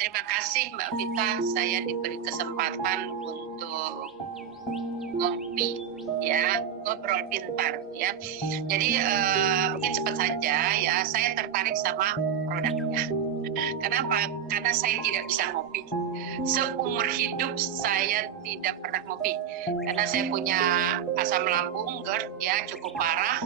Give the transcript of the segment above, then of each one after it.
Terima kasih Mbak Vita, saya diberi kesempatan untuk ngopi ya, ngobrol pintar ya. Jadi mungkin cepat saja ya, saya tertarik sama produknya. Kenapa? Karena saya tidak bisa ngopi. Seumur hidup saya tidak pernah ngopi. Karena saya punya asam lambung GERD ya, cukup parah.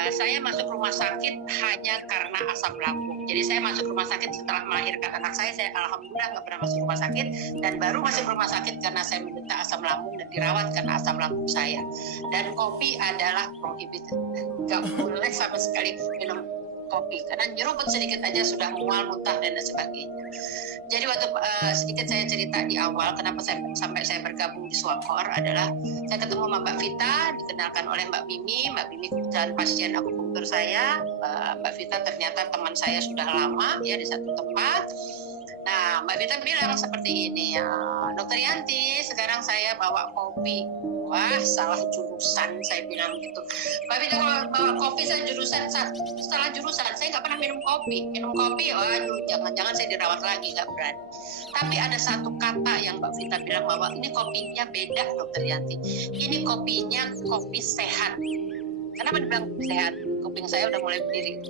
Saya masuk rumah sakit hanya karena asam lambung. Jadi saya masuk rumah sakit setelah melahirkan anak saya alhamdulillah nggak pernah masuk rumah sakit, dan baru masuk rumah sakit karena saya menderita asam lambung dan dirawat karena asam lambung saya. Dan kopi adalah prohibited, nggak boleh sama sekali minum kopi karena nyeruput sedikit aja sudah mual, muntah dan sebagainya. Jadi waktu sedikit saya cerita di awal kenapa sampai saya bergabung di Swakor adalah saya ketemu sama Mbak Vita, dikenalkan oleh Mbak Mimi dan pasien akupunktur saya. Mbak Vita ternyata teman saya sudah lama ya di satu tempat. Nah, Mbak Vita bilang seperti ini ya, Dokter Yanti, sekarang saya bawa kopi. Wah, salah jurusan, saya bilang gitu. Mbak Vita kalau bawa kopi saya salah jurusan. Saya nggak pernah minum kopi. Minum kopi, aduh, jangan-jangan saya dirawat lagi, nggak berani. Tapi ada satu kata yang Mbak Vita bilang bahwa ini kopinya beda, Dokter Yanti. Ini kopinya kopi sehat. Kenapa dibilang sehat? Kuping saya udah mulai berdiri.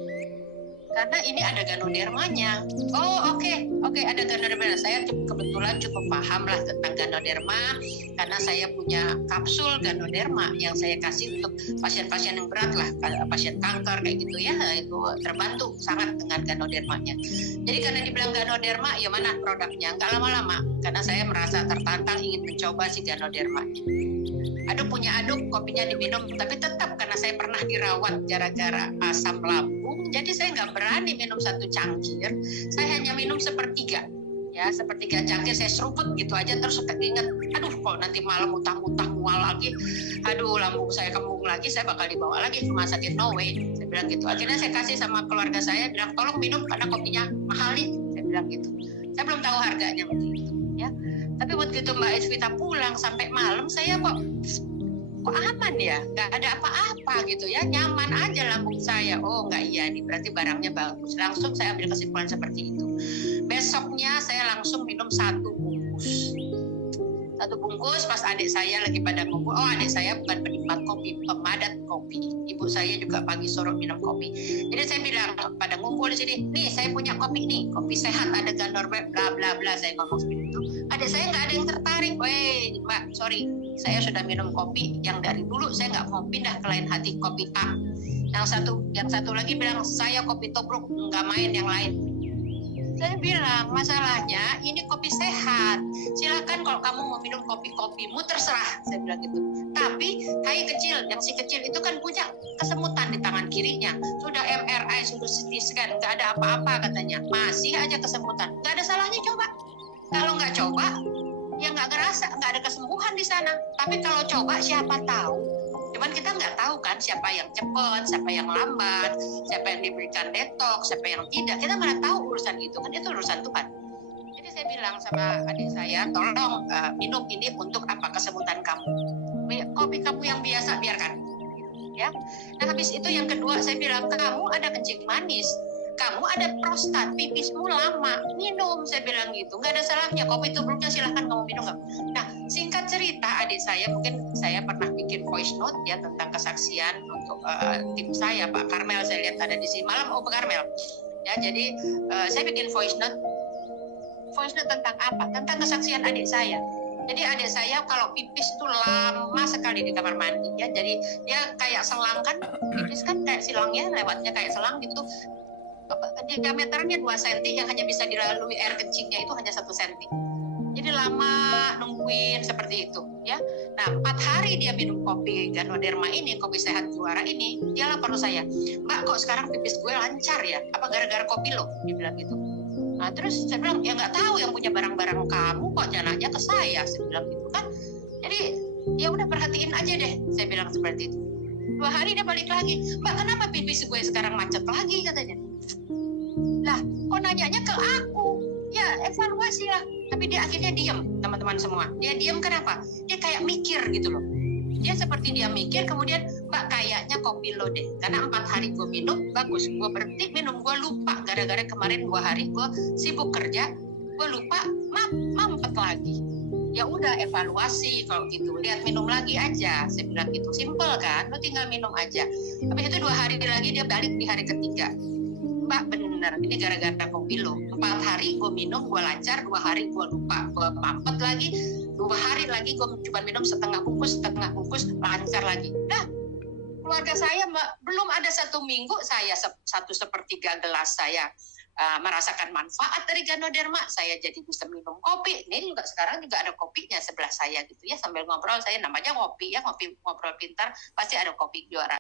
Karena ini ada ganodermanya. Oh oke, ada ganoderma. Saya kebetulan cukup paham lah tentang ganoderma karena saya punya kapsul ganoderma yang saya kasih untuk pasien-pasien yang berat lah, pasien kanker kayak gitu ya, itu terbantu sangat dengan ganodermanya. Jadi karena dibilang ganoderma, ya mana produknya? Nggak lama-lama karena saya merasa tertantang ingin mencoba si ganoderma. Aduk kopinya diminum, tapi tetap karena saya pernah dirawat gara-gara asam lambung, jadi saya nggak berani minum satu cangkir, saya hanya minum sepertiga cangkir, saya seruput gitu aja, terus ingat, aduh kok nanti malam muntah-muntah mual lagi, aduh lambung saya kembung lagi, saya bakal dibawa lagi ke rumah sakit, no way, saya bilang gitu. Akhirnya saya kasih sama keluarga saya, bilang tolong minum karena kopinya mahal nih, saya bilang gitu. Saya belum tahu harganya begitu ya. Tapi begitu Mbak Esvita pulang sampai malam, saya kok aman ya, nggak ada apa-apa gitu ya, nyaman aja lambung saya. Oh nggak, iya nih berarti barangnya bagus. Langsung saya ambil kesimpulan seperti itu. Besoknya saya langsung minum satu bungkus pas adik saya lagi pada ngumpul. Oh, adik saya bukan penikmat kopi, pemadat kopi. Ibu saya juga pagi sore minum kopi. Jadi saya bilang pada ngumpul di sini, nih saya punya kopi nih, kopi sehat, ada ganoderma bla bla bla, saya ngomong seperti itu. Adik saya nggak ada yang tertarik. Weh Mbak, sorry, saya sudah minum kopi yang dari dulu saya nggak mau pindah ke lain hati, kopi A. Yang satu lagi bilang saya kopi tobruk, nggak main yang lain. Saya bilang masalahnya ini kopi sehat, silakan kalau kamu mau minum kopimu terserah, saya bilang gitu. Tapi yang si kecil itu kan punya kesemutan di tangan kirinya, sudah MRI, sudah CT scan, nggak ada apa-apa katanya, masih aja kesemutan, nggak ada salahnya coba. Kalau nggak coba ya nggak ngerasa, nggak ada kesembuhan di sana. Tapi kalau coba siapa tahu. Cuman kita nggak tahu kan siapa yang cepat, siapa yang lambat, siapa yang diberikan detox, siapa yang tidak. Kita mana tahu urusan itu, kan itu urusan Tuhan. Jadi saya bilang sama adik saya, tolong minum ini untuk apa, kesemutan kamu. Kopi kamu yang biasa biarkan. Ya. Nah habis itu yang kedua saya bilang, kamu ada kencing manis, kamu ada prostat, pipismu lama, minum, saya bilang gitu, nggak ada salahnya, kopi tubruknya silahkan kamu minum. Nah singkat cerita, adik saya, mungkin saya pernah bikin voice note ya tentang kesaksian untuk tim saya, Pak Karmel, saya lihat ada di sini malam, Pak Karmel ya. Jadi saya bikin voice note tentang apa, tentang kesaksian adik saya. Jadi adik saya kalau pipis itu lama sekali di kamar mandi ya, jadi dia kayak selang kan, pipis kan kayak silangnya lewatnya kayak selang gitu. Diameternya 2 cm yang hanya bisa dilalui air kencingnya itu hanya 1 cm. Jadi lama nungguin seperti itu ya. Nah 4 hari dia minum kopi ganoderma ini, kopi sehat juara ini, dia lapor saya, Mbak kok sekarang pipis gue lancar ya, apa gara-gara kopi lo, dia bilang gitu. Nah terus saya bilang, ya nggak tahu, yang punya barang-barang kamu kok jangannya ke saya bilang gitu kan. Jadi ya udah perhatiin aja deh, saya bilang seperti itu. 2 hari dia balik lagi, Mbak kenapa pipis gue sekarang macet lagi katanya. Lah kok nanyanya ke aku, ya evaluasi lah. Tapi dia akhirnya diam, teman-teman semua. Dia diam kenapa? Dia kayak mikir gitu loh. Dia seperti dia mikir, kemudian Mbak kayaknya kopi lo deh, karena 4 hari gue minum bagus, gue berhenti minum, gue lupa gara-gara kemarin 2 hari gue sibuk kerja, gue lupa, mampet lagi. Ya udah evaluasi kalau gitu, lihat minum lagi aja, saya bilang gitu, simple kan, lo tinggal minum aja. Habis itu 2 hari lagi dia balik di hari ketiga, Mbak bener ini gara-gara kopi lo, 4 hari gue minum gue lancar, 2 hari gue lupa, gue mampet lagi, 2 hari lagi gue cuma minum setengah bungkus lancar lagi. Dah keluarga saya belum ada 1 minggu saya 1/3 gelas saya merasakan manfaat dari Ganoderma, saya jadi bisa minum kopi. Ini juga sekarang juga ada kopinya sebelah saya gitu ya, sambil ngobrol saya, namanya ngopi ya, ngobrol pintar, pasti ada kopi juara